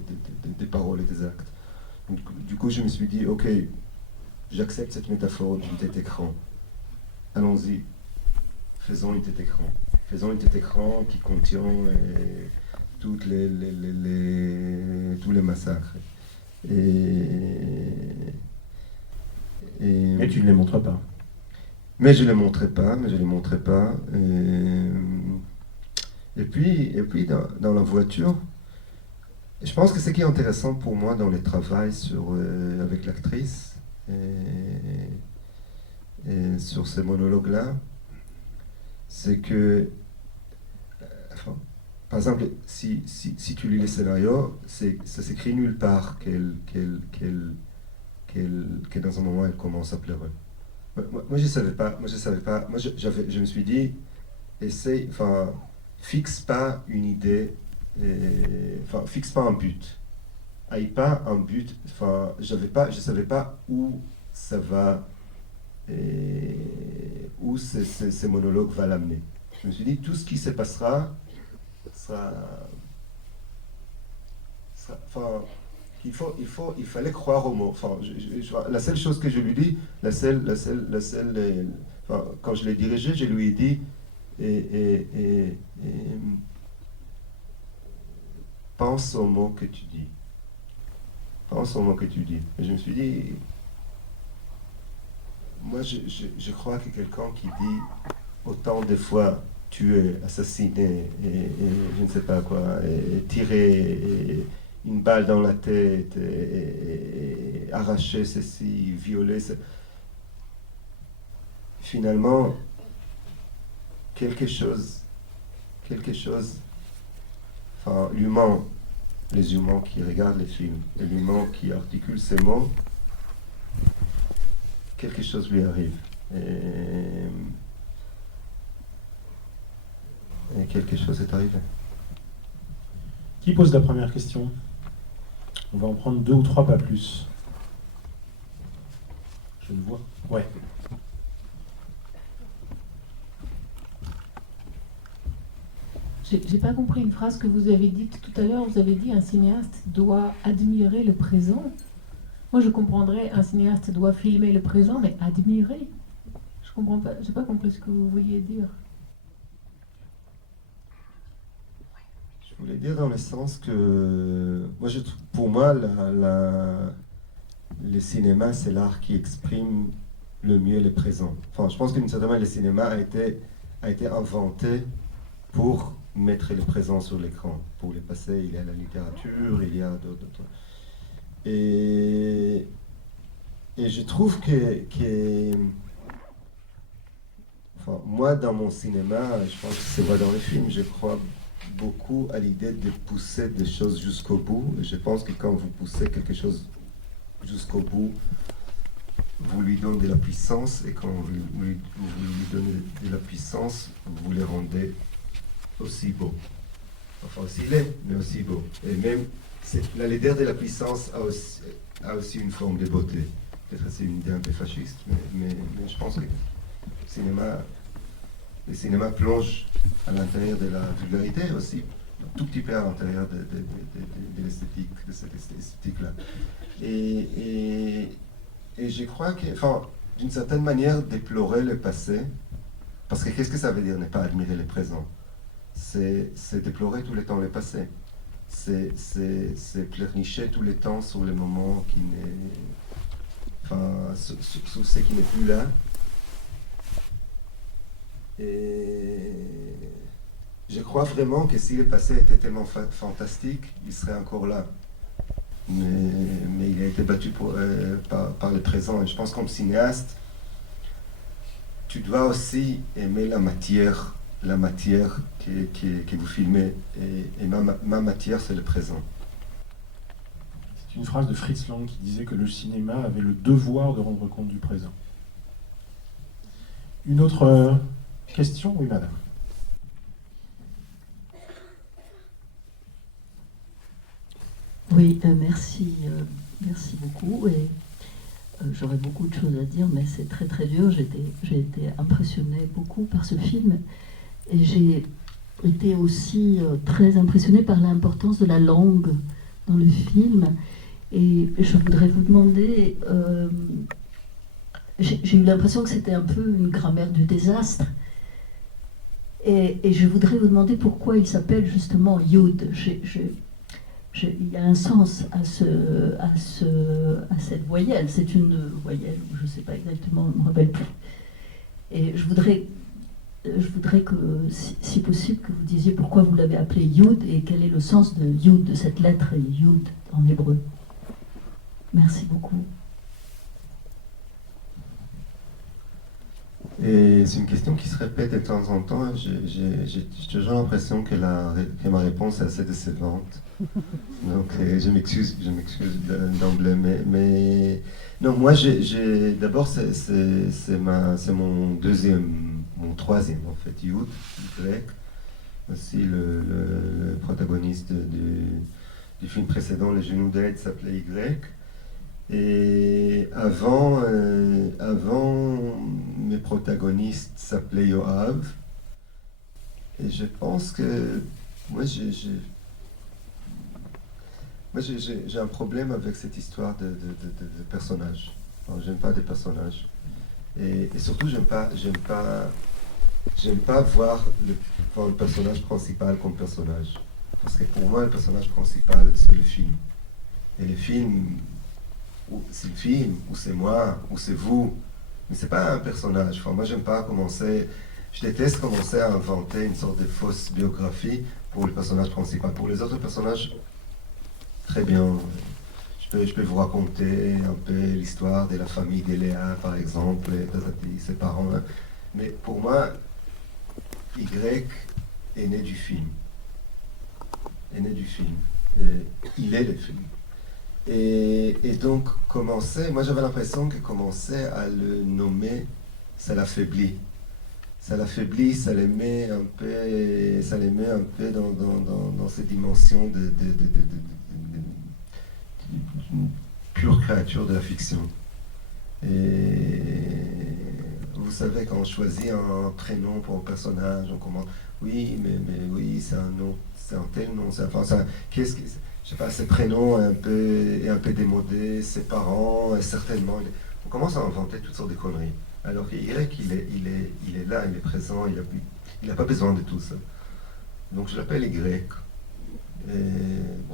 des paroles et des actes. Donc, du coup, je me suis dit, ok, j'accepte cette métaphore d'une tête écran. Allons-y, faisons une tête écran. Faisons une tête écran qui contient tous les massacres. Mais tu ne les montres pas. Mais je ne les montrais pas. Et puis dans la voiture, je pense que ce qui est intéressant pour moi dans le travail avec l'actrice et sur ces monologues-là, c'est que, enfin, par exemple, si tu lis les scénarios, ça s'écrit nulle part que dans un moment elle commence à pleurer. Moi je savais pas. Moi je me suis dit, essaye, enfin, fixe pas une idée, enfin, fixe pas un but. Aille pas un but, enfin, je savais pas où ça va, où ces monologues va l'amener. Je me suis dit, tout ce qui se passera sera enfin, il fallait croire aux mots. Enfin, la seule chose que je lui dis, enfin, quand je l'ai dirigé, je lui ai dit, pense aux mots que tu dis. Pense aux mots que tu dis. Et je me suis dit, moi je crois que quelqu'un qui dit autant de fois tué, assassiné, et je ne sais pas quoi, et tiré, une balle dans la tête, et arracher ceci, violer, finalement, quelque chose, enfin, les humains qui regardent les films, et l'humain qui articule ces mots, quelque chose lui arrive. Et quelque chose est arrivé. Qui pose la première question? On va en prendre 2 ou 3, pas plus. Je le vois. Ouais. J'ai pas compris une phrase que vous avez dite tout à l'heure. Vous avez dit un cinéaste doit admirer le présent. Moi, je comprendrais un cinéaste doit filmer le présent, mais admirer. Je comprends pas. J'ai pas compris ce que vous vouliez dire. Je voulais dire dans le sens que, moi, pour moi, le cinéma, c'est l'art qui exprime le mieux le présent. Enfin, je pense que d'une certaine manière, le cinéma a été inventé pour mettre le présent sur l'écran. Pour le passé, il y a la littérature, il y a d'autres. Et je trouve que Enfin, moi, dans mon cinéma, je pense que c'est vrai dans les films, je crois beaucoup à l'idée de pousser des choses jusqu'au bout. Et je pense que quand vous poussez quelque chose jusqu'au bout, vous lui donnez de la puissance, et quand vous lui donnez de la puissance, vous les rendez aussi beaux. Enfin, aussi laid, mais aussi beau. Et même, la laideur de la puissance a aussi une forme de beauté. Peut-être que c'est une idée un peu fasciste, mais je pense que le cinéma plonge à l'intérieur de la vulgarité aussi, un tout petit peu à l'intérieur de l'esthétique, de cette esthétique-là. Et je crois que, enfin, d'une certaine manière, déplorer le passé, parce que qu'est-ce que ça veut dire ne pas admirer le présent? C'est déplorer tous les temps le passé. C'est pleurnicher tous les temps sur les moments qui n'est... Enfin, sur ce qui n'est plus là. Et je crois vraiment que si le passé était tellement fantastique, il serait encore là. Mais il a été battu par le présent. Et je pense comme cinéaste, tu dois aussi aimer la matière que vous filmez. Et ma matière, c'est le présent. C'est une phrase de Fritz Lang qui disait que le cinéma avait le devoir de rendre compte du présent. Une autre question? Oui, madame. Oui, merci beaucoup. Et j'aurais beaucoup de choses à dire, mais c'est très très dur. J'ai été impressionnée beaucoup par ce film. Et j'ai été aussi très impressionnée par l'importance de la langue dans le film. Et je voudrais vous demander, j'ai eu l'impression que c'était un peu une grammaire du désastre. Et je voudrais vous demander pourquoi il s'appelle justement Yud. Il y a un sens à cette voyelle. C'est une voyelle, je ne sais pas exactement, je ne me rappelle plus. Et je voudrais que, si possible, que vous disiez pourquoi vous l'avez appelé Yud et quel est le sens de Yud, de cette lettre Yud en hébreu. Merci beaucoup. Et c'est une question qui se répète de temps en temps. J'ai toujours l'impression que ma réponse est assez décevante. Donc je m'excuse d'emblée. Mais non, moi d'abord c'est mon troisième en fait, Yud, Y. Aussi le protagoniste du film précédent, Le Genou d'Aide, s'appelait Y. Et avant, mes protagonistes s'appelaient Yoav. Et je pense que moi j'ai un problème avec cette histoire de personnages. Alors, j'aime pas des personnages. Et surtout, j'aime pas voir le personnage principal comme personnage. Parce que pour moi, le personnage principal, c'est le film. Et le film, c'est le film, ou c'est moi, ou c'est vous, mais c'est pas un personnage. Enfin, moi, je déteste commencer à inventer une sorte de fausse biographie pour le personnage principal. Pour les autres personnages, très bien. Je peux vous raconter un peu l'histoire de la famille d'Eléa, par exemple, et ses parents. Hein. Mais pour moi, Y est né du film. Il est le film. Et donc, moi j'avais l'impression que commencer à le nommer, ça l'affaiblit. Ça l'affaiblit, ça les met un peu dans ces dimensions de pure créature de la fiction. Et vous savez, quand on choisit un prénom pour un personnage, on commence, oui, mais oui, c'est un nom, c'est un tel nom, qu'est-ce que je sais pas, ses prénoms un peu démodés, ses parents, certainement. On commence à inventer toutes sortes de conneries. Alors que Y, il est là, il est présent, il n'a pas besoin de tout ça. Donc je l'appelle Y.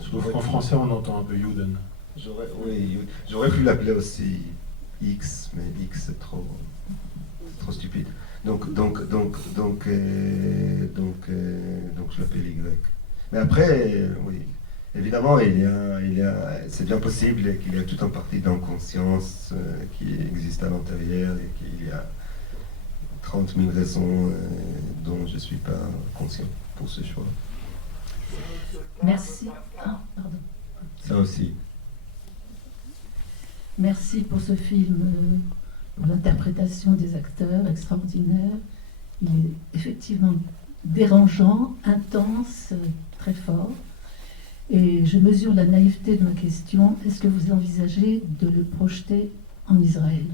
Sauf qu'en français, on entend un peu Yuden. J'aurais pu l'appeler aussi X, mais X c'est trop stupide. Donc je l'appelle Y. Mais après, oui. Évidemment, c'est bien possible qu'il y a toute une partie d'inconscience qui existe à l'intérieur et qu'il y a 30 000 raisons dont je ne suis pas conscient pour ce choix. Merci. Ah, pardon. Ça aussi. Merci pour ce film, pour l'interprétation des acteurs extraordinaire. Il est effectivement dérangeant, intense, très fort. Et je mesure la naïveté de ma question. Est-ce que vous envisagez de le projeter en Israël?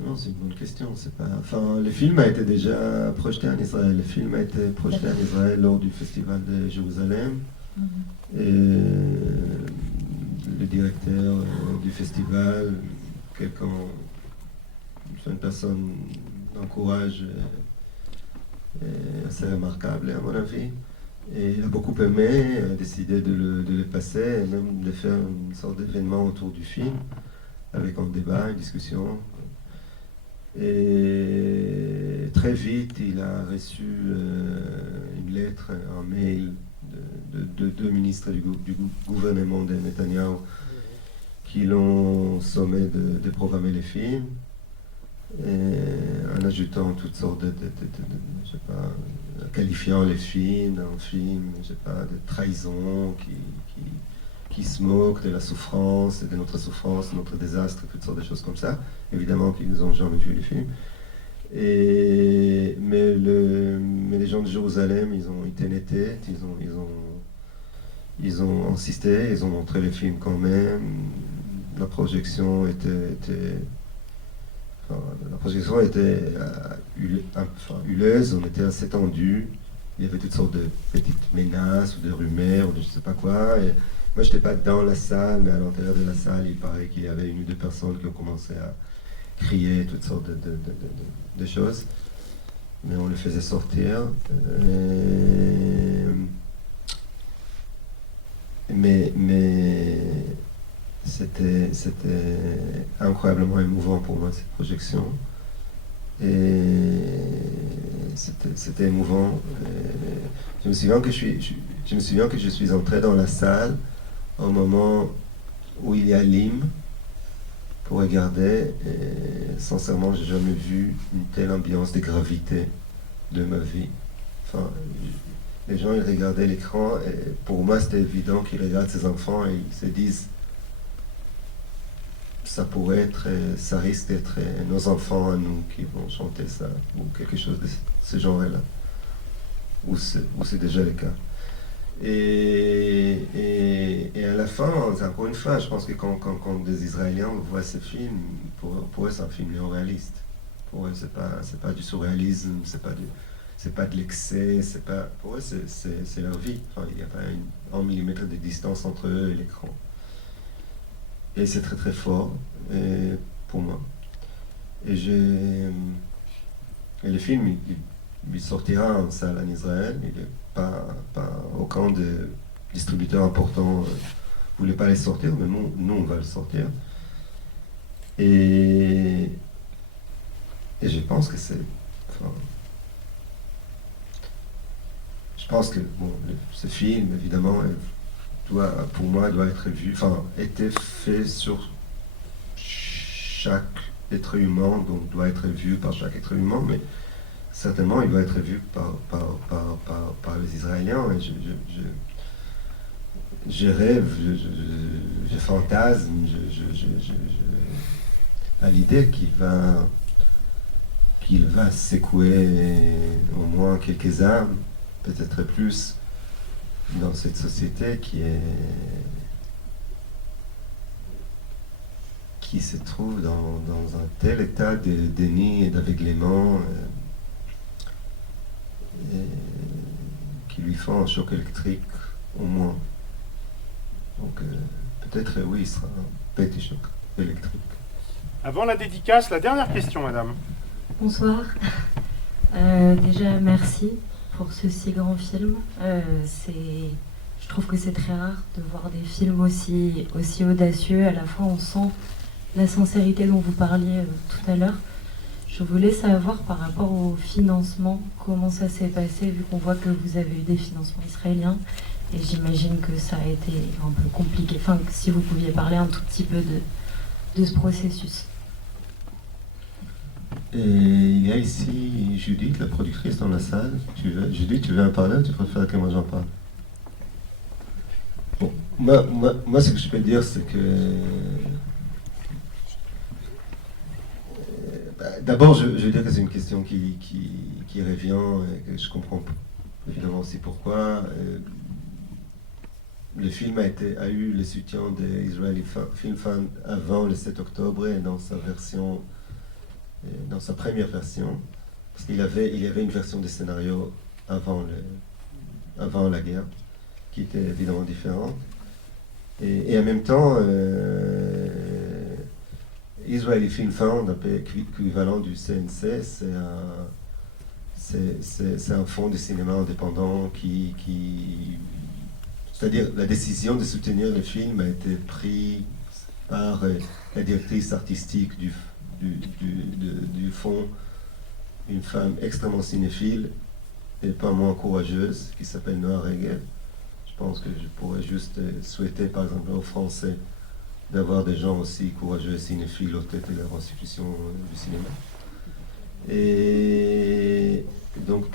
Non, c'est une bonne question. C'est pas... Enfin, le film a été déjà projeté en Israël. Le film a été projeté en Israël lors du Festival de Jérusalem. Et le directeur du festival, une personne d'un courage assez remarquable, à mon avis. Et il a beaucoup aimé, a décidé de le passer, et même de faire une sorte d'événement autour du film, avec un débat, une discussion. Et très vite, il a reçu une lettre, un mail de deux ministres du gouvernement de Netanyahou qui l'ont sommé de programmer les films, en ajoutant toutes sortes je sais pas, qualifiant les films d'un film, je sais pas, de trahison qui se moque de la souffrance, de notre souffrance, de notre désastre, toutes sortes de choses comme ça. Évidemment qu'ils n'ont jamais vu le film. Mais les gens de Jérusalem, ils ont été nets, ils ont insisté, ils ont montré les films quand même. La projection était huleuse, on était assez tendus. Il y avait toutes sortes de petites menaces ou de rumeurs ou de je ne sais pas quoi. Et moi, je n'étais pas dans la salle, mais à l'intérieur de la salle, il paraît qu'il y avait une ou deux personnes qui ont commencé à crier toutes sortes de choses. Mais on les faisait sortir. Mais c'était incroyablement émouvant pour moi, cette projection. Et c'était émouvant. Je me souviens que je suis entré dans la salle au moment où il y a l'hymne pour regarder. Et sincèrement, j'ai jamais vu une telle ambiance de gravité de ma vie. Enfin, les gens, ils regardaient l'écran et pour moi, c'était évident qu'ils regardent ces enfants et ils se disent ça pourrait être, ça risque d'être nos enfants à nous qui vont chanter ça, ou quelque chose de ce genre-là, ou c'est déjà le cas. Et à la fin, encore une fois, je pense que quand des Israéliens voient ce film, pour eux c'est un film néo-réaliste. Pour eux c'est pas du surréalisme, c'est pas de l'excès, pour eux c'est leur vie. Enfin, il n'y a pas un millimètre de distance entre eux et l'écran. Et c'est très très fort pour moi. Et le film, il sortira en salle en Israël. Il n'est pas aucun des distributeurs importants voulait pas les sortir, mais nous on va le sortir. Et je pense que c'est... Enfin, je pense que ce film, évidemment, pour moi, doit être vu, enfin, était fait sur chaque être humain, donc doit être vu par chaque être humain, mais certainement il doit être vu par les Israéliens. Et je rêve, je fantasme, à l'idée qu'il va secouer au moins quelques âmes, peut-être plus, dans cette société qui se trouve dans un tel état de déni et d'aveuglement qui lui font un choc électrique au moins. Donc peut-être oui, il sera un petit choc électrique. Avant la dédicace, la dernière question, madame. Bonsoir. Déjà, merci pour ce si grand film. Je trouve que c'est très rare de voir des films aussi audacieux. À la fois, on sent la sincérité dont vous parliez tout à l'heure. Je voulais savoir par rapport au financement, comment ça s'est passé, vu qu'on voit que vous avez eu des financements israéliens. Et j'imagine que ça a été un peu compliqué. Enfin, si vous pouviez parler un tout petit peu de ce processus. Et il y a ici Judith, la productrice, dans la salle. Judith, tu veux en parler ou tu préfères que moi j'en parle? Bon, moi, ce que je peux dire, c'est que... d'abord, je veux dire que c'est une question qui revient et que je comprends évidemment aussi pourquoi. Le film a eu le soutien des Israeli Film Fund avant le 7 octobre et dans sa première version, parce qu'il y avait une version du scénario avant la guerre, qui était évidemment différente. Et en même temps, Israeli Film Fund, un peu équivalent du CNC, c'est un fonds de cinéma indépendant c'est-à-dire la décision de soutenir le film a été prise par la directrice artistique du fonds, une femme extrêmement cinéphile et pas moins courageuse, qui s'appelle Noah Regel. Je pense que je pourrais juste souhaiter, par exemple, aux Français d'avoir des gens aussi courageux et cinéphiles aux têtes de leur institution du cinéma. Et donc,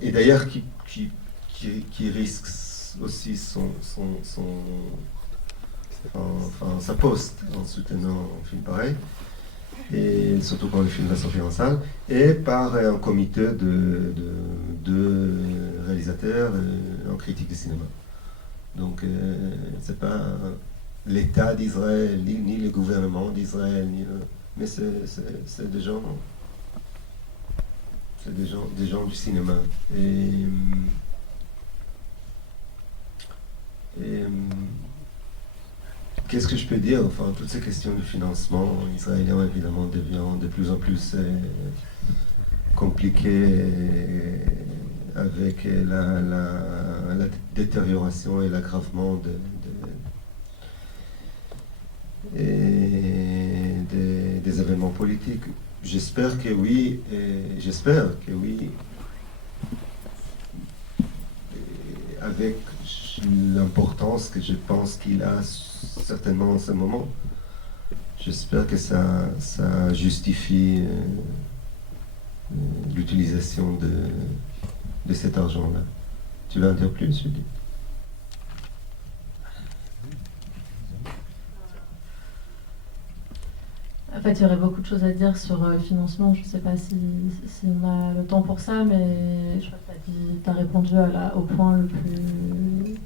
et d'ailleurs, qui risque aussi sa poste en soutenant un film pareil, et surtout quand le film va sortir en salle, et par un comité de réalisateurs en critique de cinéma. Donc c'est pas l'État d'Israël, ni le gouvernement d'Israël, mais c'est des gens du cinéma. Et qu'est-ce que je peux dire? Enfin, toutes ces questions de financement israélien, évidemment, deviennent de plus en plus compliquées avec la détérioration et l'aggravement des événements politiques. J'espère que oui, avec l'importance que je pense qu'il a certainement en ce moment. J'espère que ça justifie l'utilisation de cet argent-là. Tu veux en dire plus, Julie? En fait, il y aurait beaucoup de choses à dire sur le financement. Je ne sais pas si on a le temps pour ça, mais je crois que tu as répondu au point le plus...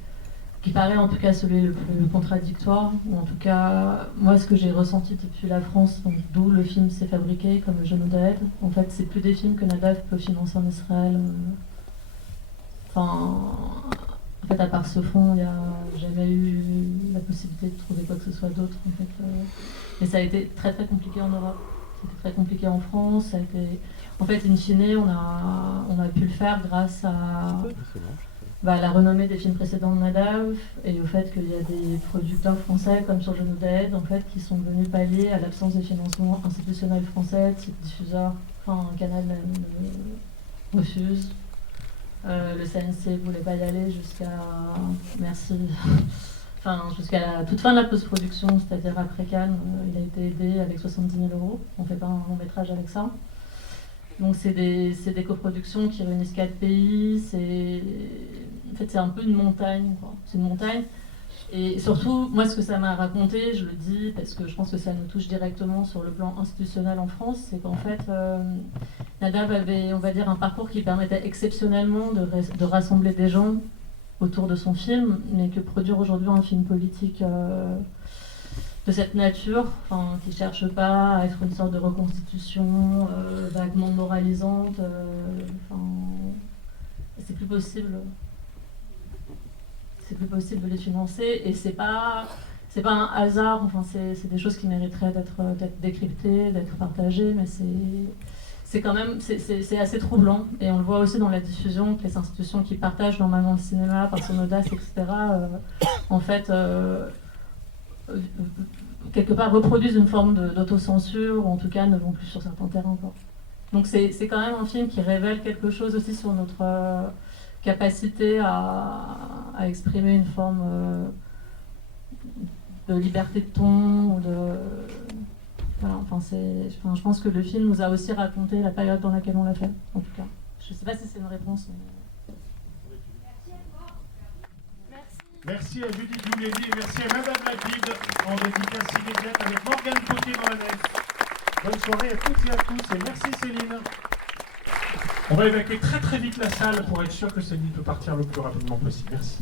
qui paraît en tout cas celui le plus contradictoire. Ou en tout cas, moi, ce que j'ai ressenti depuis la France, donc, d'où le film s'est fabriqué, comme Le Genou d'Aide, en fait, c'est plus des films que Nadav peut financer en Israël. En fait, à part ce fonds, il n'y a jamais eu la possibilité de trouver quoi que ce soit d'autre. En fait. Mais ça a été très très compliqué en Europe. C'était très compliqué en France. Ça a été... En fait, in fine, on a pu le faire grâce à la renommée des films précédents de Nadav et au fait qu'il y a des producteurs français comme sur Genou d'Aide, en fait, qui sont venus pallier à l'absence de financement institutionnel français, type diffuseur, un canal refuse. Le CNC voulait pas y aller jusqu'à jusqu'à la toute fin de la post-production, c'est-à-dire après Cannes, il a été aidé avec 70 000 €. On fait pas un long métrage avec ça. Donc c'est des coproductions qui réunissent 4 pays. En fait, c'est un peu une montagne, quoi. C'est une montagne. Et surtout, moi, ce que ça m'a raconté, je le dis parce que je pense que ça nous touche directement sur le plan institutionnel en France, c'est qu'en fait, Nadav avait, on va dire, un parcours qui permettait exceptionnellement de rassembler des gens autour de son film, mais que produire aujourd'hui un film politique de cette nature, qui ne cherche pas à être une sorte de reconstitution vaguement moralisante, c'est plus possible. C'est plus possible de les financer et c'est pas un hasard, c'est des choses qui mériteraient d'être décryptées, d'être partagées, mais c'est quand même c'est assez troublant et on le voit aussi dans la diffusion que les institutions qui partagent normalement le cinéma par son audace, etc. En fait quelque part reproduisent une forme d'autocensure ou en tout cas ne vont plus sur certains terrains, quoi. Donc c'est quand même un film qui révèle quelque chose aussi sur notre capacité à exprimer une forme de liberté de ton ou je pense que le film nous a aussi raconté la période dans laquelle on l'a fait, en tout cas. Je ne sais pas si c'est une réponse. Mais... Merci à Judith Loulédy et merci à Madame Lapide en dédicace immédiate avec Morgane Potier dans la nef. Bonne soirée à toutes et à tous et merci Céline. On va évacuer très très vite la salle pour être sûr que Céline peut partir le plus rapidement possible. Merci.